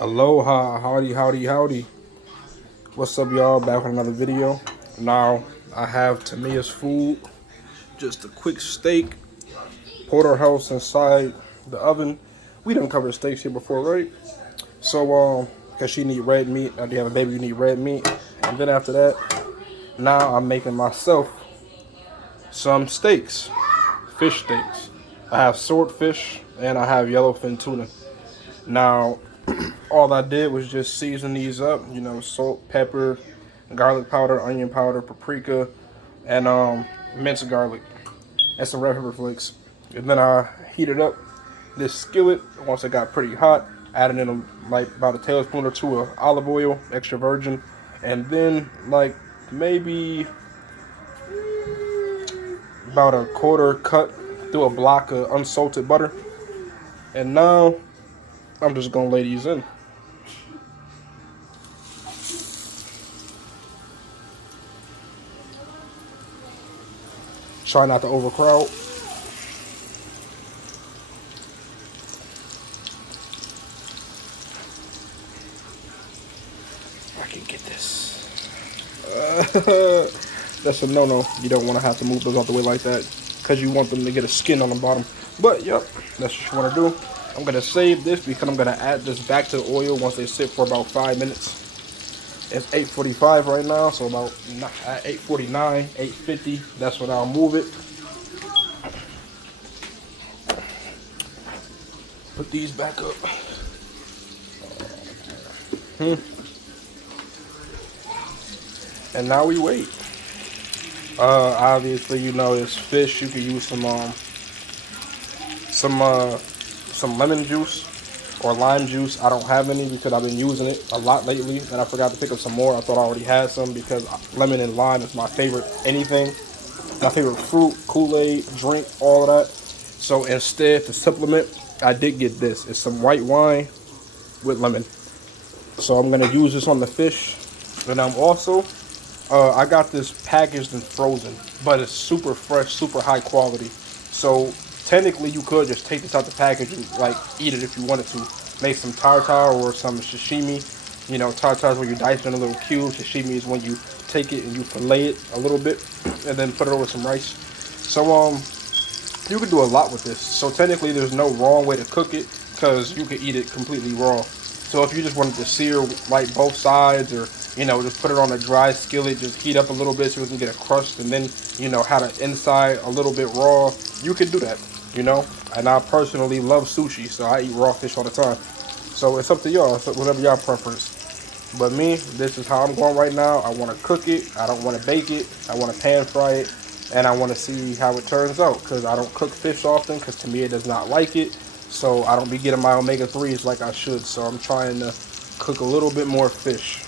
Aloha, howdy, howdy, howdy. What's up, y'all? Back with another video. Now, I have Tamia's food. Just a quick steak. Porterhouse inside the oven. We done covered steaks here before, right? So, because she need red meat. After you have a baby, you need red meat. And then after that, now I'm making myself some steaks. Fish steaks. I have swordfish and I have yellowfin tuna. Now, all I did was just season these up, salt, pepper, garlic powder, onion powder, paprika, and minced garlic, and some red pepper flakes. And then I heated up this skillet. Once it got pretty hot, added in like about a tablespoon or two of olive oil, extra virgin, and then like maybe about a quarter cut through a block of unsalted butter. And now I'm just gonna lay these in. Try not to overcrowd. I can get this. That's a no-no. You don't want to have to move those out the way like that because you want them to get a skin on the bottom. But, yep, that's what you want to do. I'm going to save this because I'm going to add this back to the oil once they sit for about 5 minutes. It's 8:45 right now, so about 8:49, 8:50, that's when I'll move it. Put these back up. And now we wait. Obviously, it's fish. You can use some lemon juice or lime juice. I don't have any because I've been using it a lot lately, and I forgot to pick up some more. I thought I already had some because lemon and lime is my favorite anything. My favorite fruit, Kool-Aid, drink, all of that. So instead, to supplement, I did get this. It's some white wine with lemon. So I'm gonna use this on the fish. And I'm also, I got this packaged and frozen, but it's super fresh, super high quality. So technically, you could just take this out the package and like eat it if you wanted to. Make some tartar or some sashimi. Tartar is when you dice it in a little cube. Sashimi is when you take it and you fillet it a little bit and then put it over some rice. So you can do a lot with this. So technically, there's no wrong way to cook it because you can eat it completely raw. So if you just wanted to sear like both sides, or just put it on a dry skillet, just heat up a little bit so it can get a crust, and then have the inside a little bit raw, you can do that. And I personally love sushi, so I eat raw fish all the time. So it's up to y'all, so whatever y'all preference. But me, this is how I'm going right now. I want to cook it. I don't want to bake it. I want to pan fry it. And I want to see how it turns out because I don't cook fish often because to me it does not like it. So I don't be getting my omega-3s like I should. So I'm trying to cook a little bit more fish.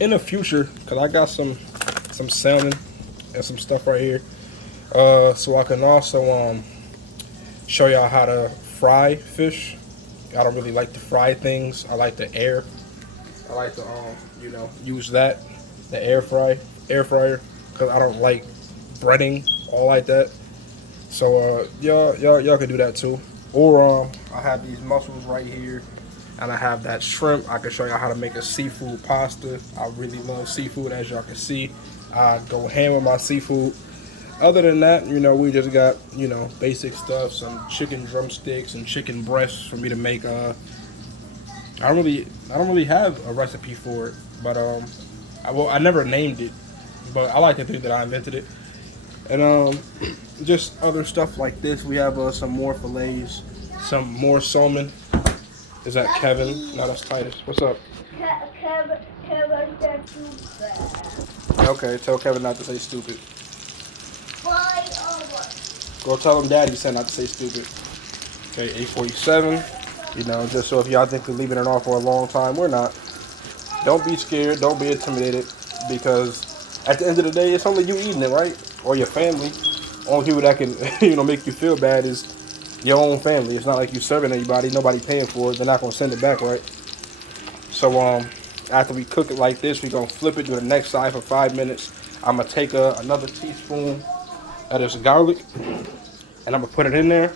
In the future, because I got some salmon and some stuff right here. So I can also show y'all how to fry fish. I don't really like to fry things. I like to air. I like to use the air fryer, because I don't like breading all like that. So y'all can do that too. Or I have these mussels right here, and I have that shrimp. I can show y'all how to make a seafood pasta. I really love seafood, as y'all can see. I go ham with my seafood. Other than that, we just got, basic stuff, some chicken drumsticks and chicken breasts for me to make. I don't really have a recipe for it, but I never named it, but I like to think that I invented it. And just other stuff like this. We have some more fillets, some more salmon. Is that Kevin? No, that's Titus. What's up? Kevin said stupid. Okay, tell Kevin not to say stupid. Why over? Go tell him Daddy said not to say stupid. Okay, 8:47. Just so if y'all think we're leaving it off for a long time, we're not. Don't be scared. Don't be intimidated, because at the end of the day, it's only you eating it, right? Or your family. Only people that can, make you feel bad is your own family. It's not like you serving anybody. Nobody paying for it. They're not gonna send it back, right? So after we cook it like this, we're gonna flip it to the next side for 5 minutes. I'm gonna take another teaspoon of this garlic, and I'm gonna put it in there.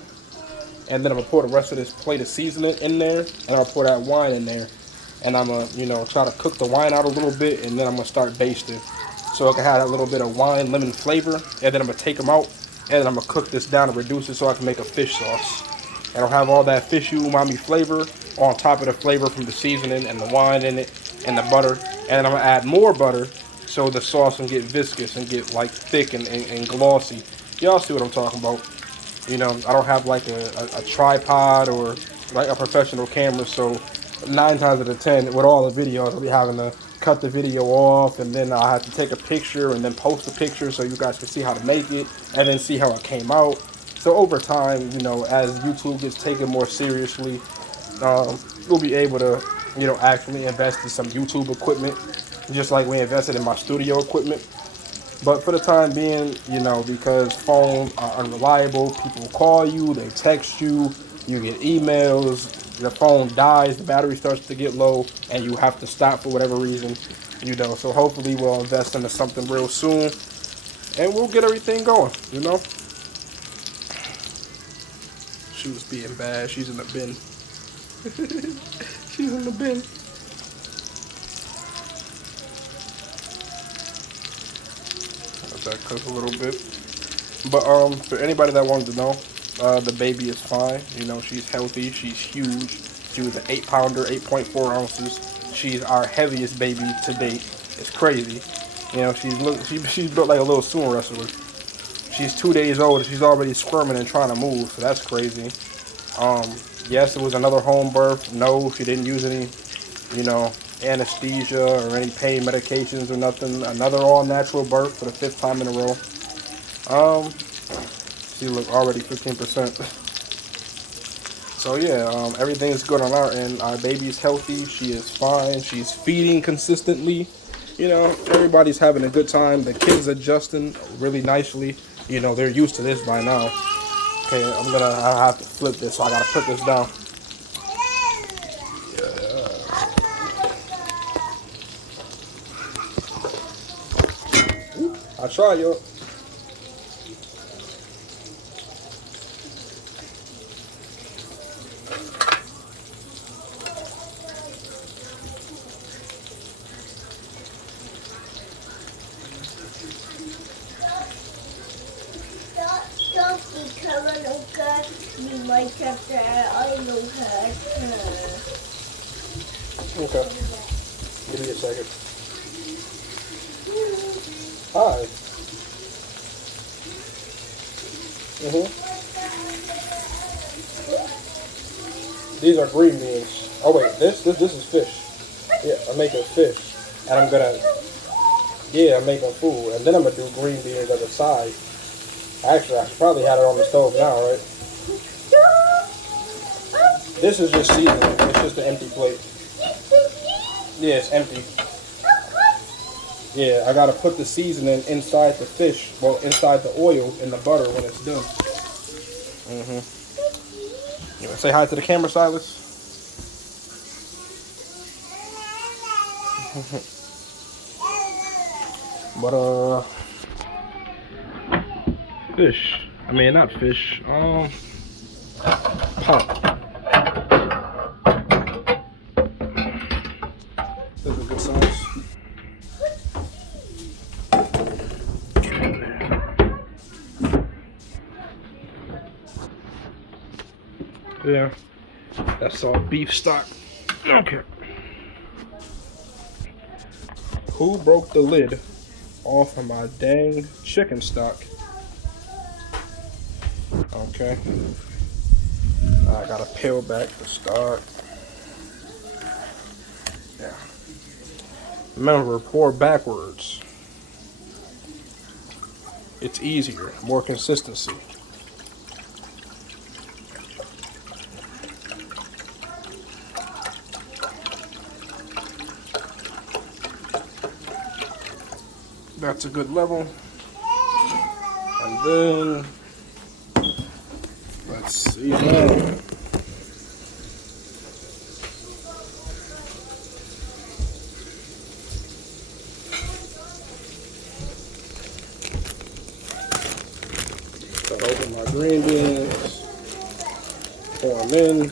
And then I'm gonna pour the rest of this plate of seasoning in there, and I'll pour that wine in there, and I'm gonna, you know, try to cook the wine out a little bit, and then I'm gonna start basting, so I can have that little bit of wine lemon flavor. And then I'm gonna take them out, and then I'm gonna cook this down and reduce it so I can make a fish sauce. And I'll have all that fishy umami flavor on top of the flavor from the seasoning and the wine in it and the butter. And then I'm gonna add more butter so the sauce can get viscous and get like thick and glossy. Y'all see what I'm talking about? You know, I don't have like a tripod or like a professional camera, so 9 times out of 10 with all the videos I'll be having to cut the video off, and then I'll have to take a picture and then post a picture so you guys can see how to make it and then see how it came out. So over time, you know, as YouTube gets taken more seriously, we'll be able to, you know, actually invest in some YouTube equipment, just like we invested in my studio equipment. But for the time being, you know, because phones are unreliable, people call you, they text you, you get emails, your phone dies, the battery starts to get low, and you have to stop for whatever reason, you know. So hopefully we'll invest into something real soon, and we'll get everything going, you know. She was being bad. She's in the bin. She's in the bin. Let that cook a little bit. But for anybody that wanted to know, the baby is fine. You know, she's healthy. She's huge. She was an 8-pounder, 8.4 ounces. She's our heaviest baby to date. It's crazy. You know, she's built like a little sumo wrestler. She's 2 days old. She's already squirming and trying to move. So that's crazy. Yes, it was another home birth. No, she didn't use any, you know, anesthesia or any pain medications or nothing. Another all-natural birth for the 5th time in a row. See, look, already 15%. So yeah, everything's good on our end. Our baby's healthy. She is fine. She's feeding consistently. You know, everybody's having a good time. The kids adjusting really nicely. You know, they're used to this by now. Okay, I have to flip this, so I gotta put this down. Yeah. I try, yo. Okay. Give me a second. Hi. These are green beans. Oh wait, this is fish. Yeah, I'm making fish, and I'm making food, and then I'm gonna do green beans as a side. Actually, I probably had it on the stove now, right? This is just seasoning. It's just an empty plate. Yeah, it's empty. Yeah, I gotta put the seasoning inside the fish, well, inside the oil and the butter when it's done. You wanna say hi to the camera, Silas? But fish. I mean, not fish. Pop. This is a good size. Yeah, that's all beef stock. Okay. Who broke the lid off of my dang chicken stock? Okay. I gotta peel back the stock. Yeah. Remember, pour backwards. It's easier, more consistency. That's a good level. And then let's see now. Start open my green beans. them in.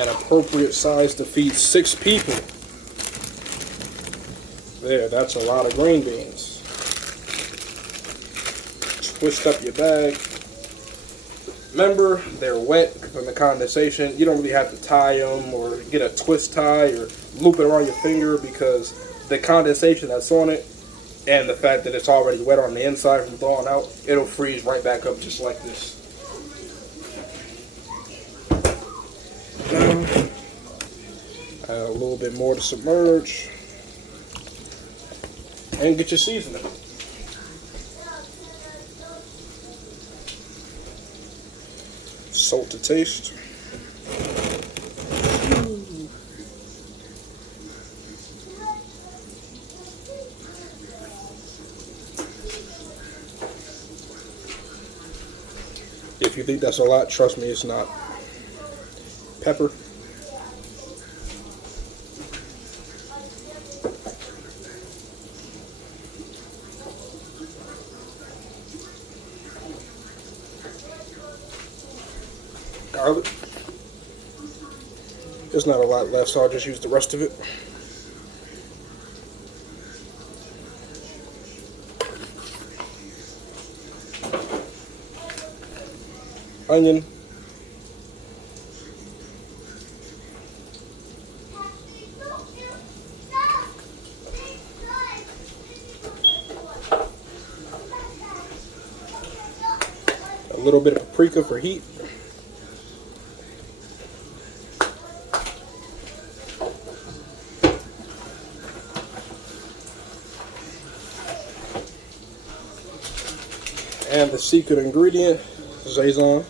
An appropriate size to feed 6 people. There, that's a lot of green beans. Twist up your bag. Remember, they're wet from the condensation. You don't really have to tie them or get a twist tie or loop it around your finger because the condensation that's on it and the fact that it's already wet on the inside from thawing out, it'll freeze right back up just like this. Now, add a little bit more to submerge and get your seasoning. Salt to taste. If you think that's a lot, trust me, it's not. Pepper. Garlic. There's not a lot left, so I'll just use the rest of it. Onion. A little bit of paprika for heat. And the secret ingredient, Sazon.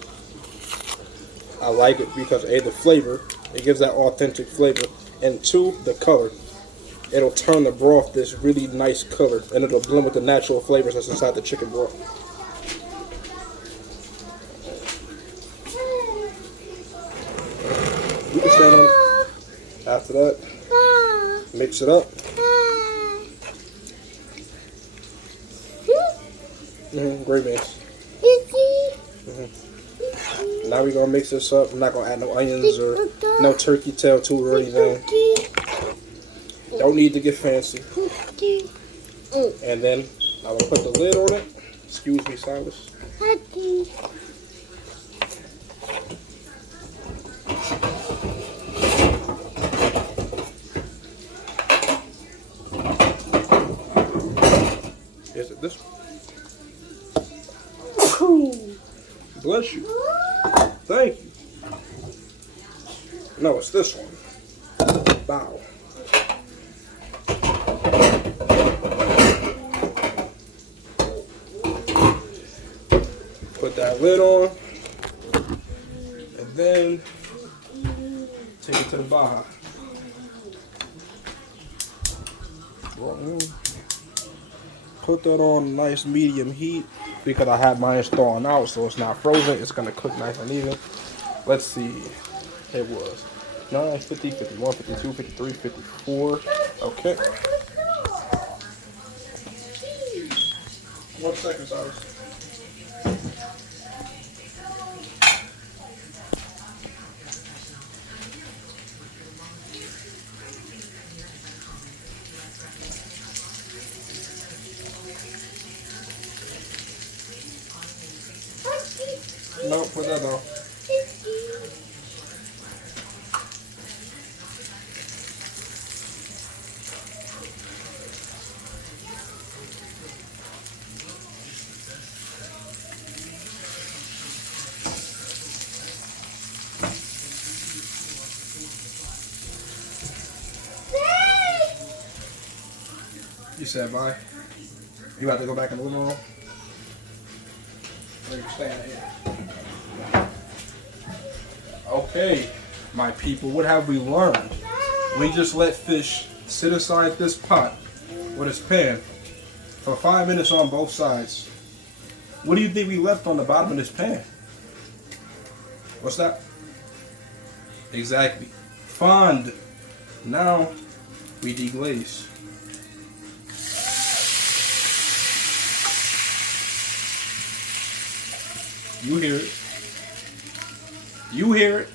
I like it because A, the flavor, it gives that authentic flavor, and 2, the color. It'll turn the broth this really nice color, and it'll blend with the natural flavors that's inside the chicken broth. You can stand on it. After that, mix it up. Great mix. Now we're gonna mix this up. I'm not gonna add no onions or no turkey tail to it or anything. Don't need to get fancy. And then I'm gonna put the lid on it. Excuse me, Silas. Is it this one? Bless you. Thank you. No, it's this one. Bow. Put that lid on. And then take it to the Baja. Put that on nice medium heat because I had mine thawing out, so it's not frozen. It's gonna cook nice and even. Let's see. It was 9, 50, 51, 52, 53, 54. Okay. 1 second, sorry. No, put that on. You said bye. You have to go back in the living room? Or you staying here? Okay, my people, what have we learned? We just let fish sit inside this pot with its pan for 5 minutes on both sides. What do you think we left on the bottom of this pan? What's that? Exactly. Fond. Now we deglaze. You hear it. You hear it.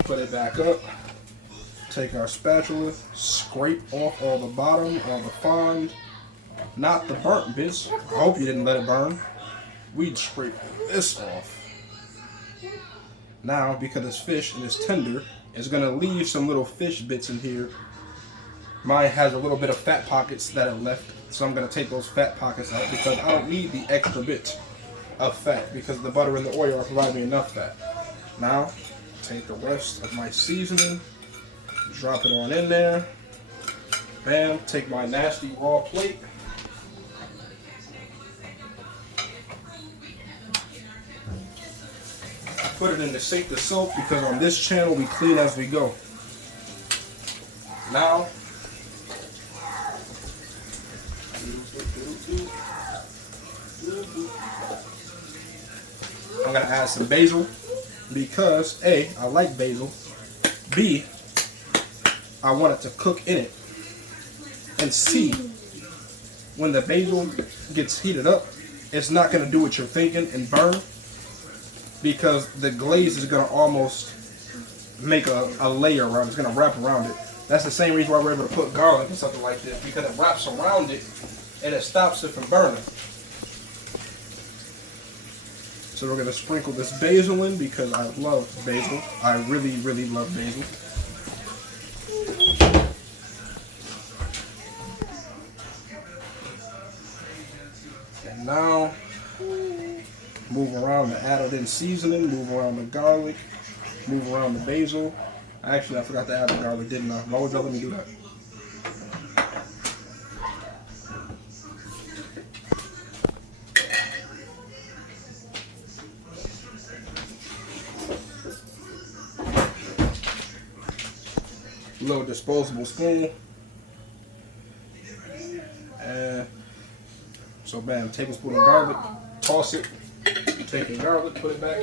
Put it back up. Take our spatula, scrape off all the bottom, all the fond, not the burnt bits. I hope you didn't let it burn. We'd scrape this off. Now, because it's fish and it's tender, it's gonna leave some little fish bits in here. Mine has a little bit of fat pockets that are left, so I'm gonna take those fat pockets out because I don't need the extra bit of fat because the butter and the oil are providing me enough fat. Now, take the rest of my seasoning, drop it on in there. Bam, take my nasty raw plate. Put it in the sink to soak because on this channel we clean as we go. Now, I'm gonna add some basil because A, I like basil. B, I want it to cook in it. And C, when the basil gets heated up, it's not gonna do what you're thinking and burn because the glaze is gonna almost make a layer around it. It's gonna wrap around it. That's the same reason why we're able to put garlic and something like this because it wraps around it and it stops it from burning. So we're gonna sprinkle this basil in because I love basil. I really, really love basil. And now, move around the added in seasoning, move around the garlic, move around the basil. Actually, I forgot to add the garlic, didn't I? Why would y'all let me do that? Little disposable spoon. And so bam, tablespoon of garlic, toss it, take the garlic, put it back.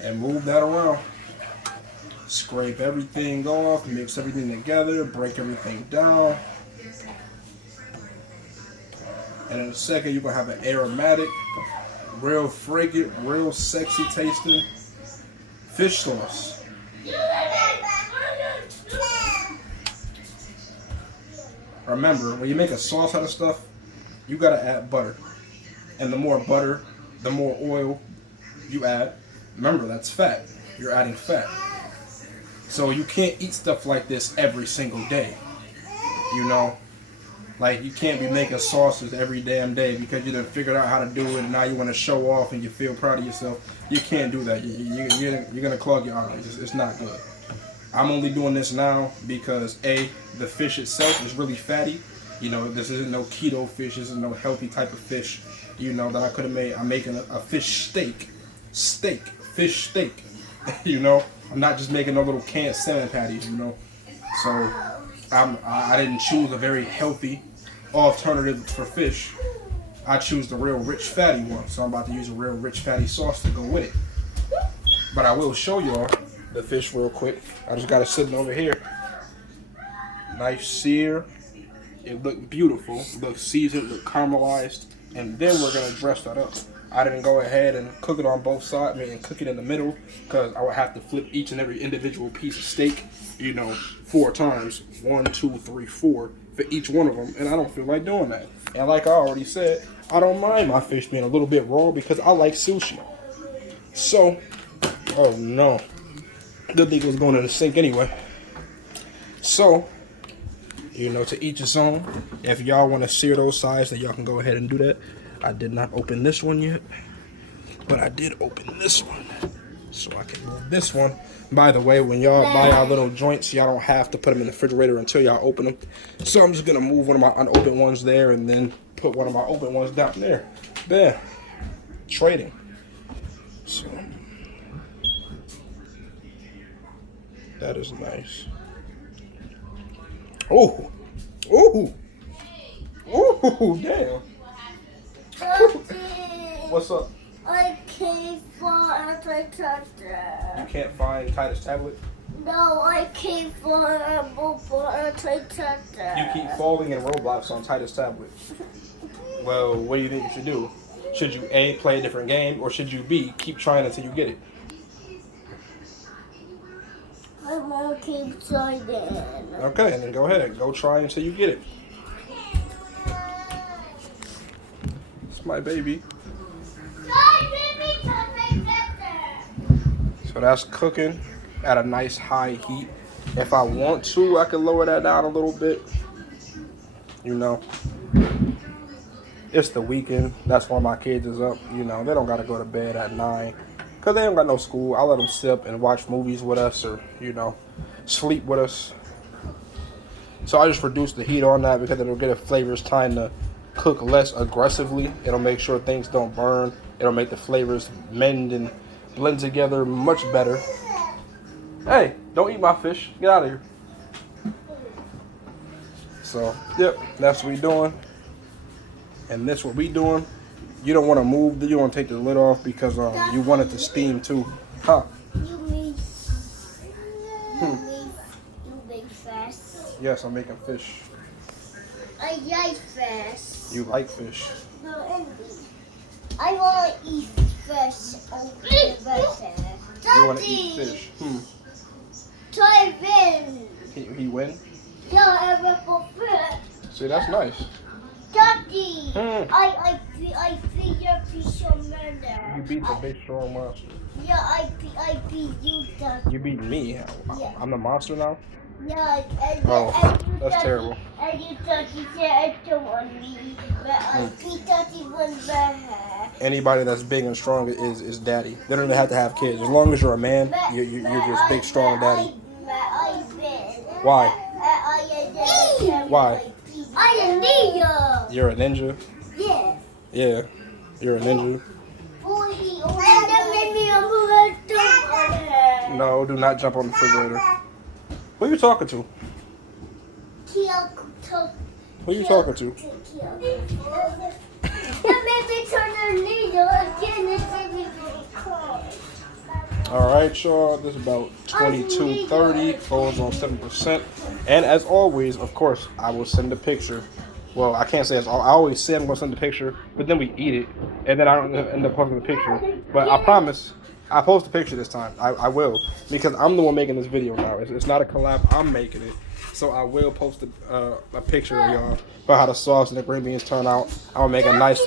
And move that around. Scrape everything off, mix everything together, break everything down. And in a second, you're gonna have an aromatic, real fragrant, real sexy tasting fish sauce. Remember, when you make a sauce out of stuff, you gotta add butter. And the more butter, the more oil you add. Remember, that's fat. You're adding fat. So you can't eat stuff like this every single day. You know? Like, you can't be making sauces every damn day because you done figured out how to do it and now you want to show off and you feel proud of yourself. You can't do that. You're going to clog your arteries. It's not good. I'm only doing this now because, A, the fish itself is really fatty. You know, this isn't no keto fish. This isn't no healthy type of fish, you know, that I could have made. I'm making a fish steak. Fish steak. You know, I'm not just making no little canned salmon patties, you know. So I didn't choose a very healthy alternative for fish. I choose the real rich fatty one. So I'm about to use a real rich fatty sauce to go with it. But I will show y'all the fish real quick. I just got it sitting over here. Nice sear. It looked beautiful. It looked seasoned, looked caramelized. And then we're gonna dress that up. I didn't go ahead and cook it on both sides, and cook it in the middle, because I would have to flip each and every individual piece of steak, you know, 4 times. 1, 2, 3, 4 for each one of them, and I don't feel like doing that. And like I already said, I don't mind my fish being a little bit raw because I like sushi. So, oh no, good thing it was going in the sink anyway. So, you know, to each his own. If y'all want to sear those sides, then y'all can go ahead and do that. I did not open this one yet, but I did open this one, so I can move this one. By the way, when y'all buy our little joints, y'all don't have to put them in the refrigerator until y'all open them. So I'm just gonna move one of my unopened ones there, and then put one of my open ones down there. There, trading. So that is nice. Oh, oh, oh, damn. What's up? I can't find the charger. You can't find Titus' tablet? No, I keep falling on You keep falling in Roblox on Titus tablet. Well, what do you think you should do? Should you A, play a different game, or should you B, keep trying until you get it? I won't keep trying. Okay, and then go ahead. Go try until you get it. It's my baby. So that's cooking at a nice high heat. If I want to, I can lower that down a little bit. You know, it's the weekend. That's why my kids is up. You know, they don't got to go to bed at 9 because they don't got no school. I let them sit up and watch movies with us or, you know, sleep with us. So I just reduce the heat on that because it'll get the flavors time to cook less aggressively. It'll make sure things don't burn. It'll make the flavors mend and blend together much better. Hey, don't eat my fish. Get out of here. So, yep, that's what we doing. And that's what we doing. You don't want to move. You don't want to take the lid off because you want it to steam too. Huh? You make fish. Yes, I'm making fish. I like fish. You like fish. No, I want to eat fish over the You want to eat fish. Try win. He win? Yeah, I went for fish. See, that's nice. Daddy, I beat your piece of murder. You beat the big strong monster. Yeah, I beat you, Daddy. You beat me? Yeah. I'm the monster now? Yeah, That's terrible. And you thought you said it on me, but I beat Daddy one better. Anybody that's big and strong is daddy. They don't even have to have kids. As long as you're a man, you're just big, strong daddy. Why? Why? I am ninja. You're a ninja? Yeah. Yeah, you're a ninja. No, do not jump on the refrigerator. Who are you talking to? Who are you talking to? Alright, y'all. This is about 22:30. Goes on 7%. And as always, of course, I will send a picture. Well, I can't say I always say I'm going to send a picture, but then we eat it, and then I don't end up posting the picture. But I promise, I post a picture this time. I will, because I'm the one making this video now. It's not a collab. I'm making it. So I will post a picture of y'all for how the sauce and the green beans turn out. I'm going to make a nice...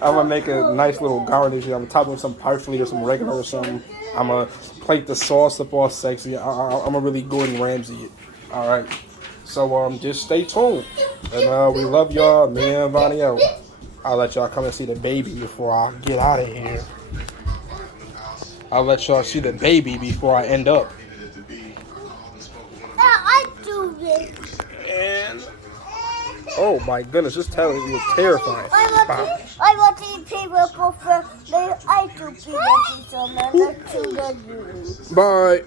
I'm gonna make a nice little garnish. I'm gonna top it with some parsley or some oregano or something. I'm gonna plate the sauce up all sexy. I'm gonna really Gordon Ramsay it. All right. So just stay tuned. And we love y'all. Me and Vonny out. I'll let y'all come and see the baby before I get out of here. I'll let y'all see the baby before I end up. I do this. And oh my goodness, just telling you, it's terrifying. I want to eat paper before I do peanut so man. That's too good. Bye.